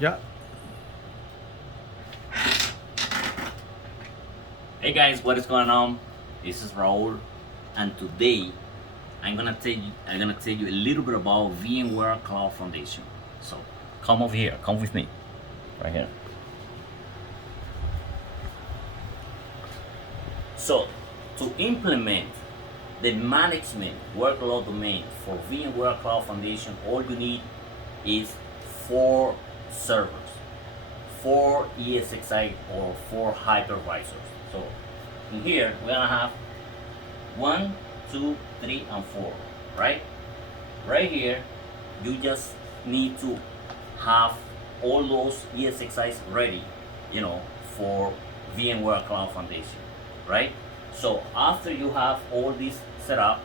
Yeah. Hey guys, what is going on? This is Raul, and today I'm gonna tell you a little bit about VMware Cloud Foundation. So come over here, come with me, right here. So to implement the management workload domain for VMware Cloud Foundation, all you need is 4 servers, 4 ESXi or 4 hypervisors. So in here we're gonna have 1, 2, 3, and 4, right? Right here, you just need to have all those ESXi's ready, for VMware Cloud Foundation, right? So after you have all this set up,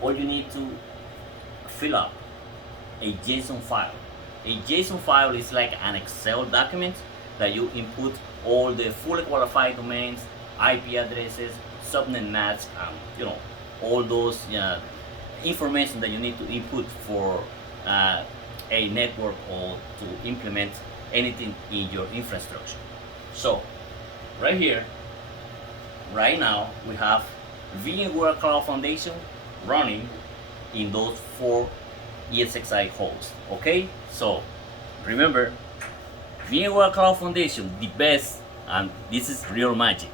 all you need to fill up a JSON file. A JSON file is like an Excel document that you input all the fully qualified domains, IP addresses, subnet mask, all those information that you need to input for uh, a network or to implement anything in your infrastructure. So right here, right now, we have VMware Cloud Foundation running in those 4 ESXi hosts. Okay, so remember, VMware Cloud Foundation, the best, and this is real magic.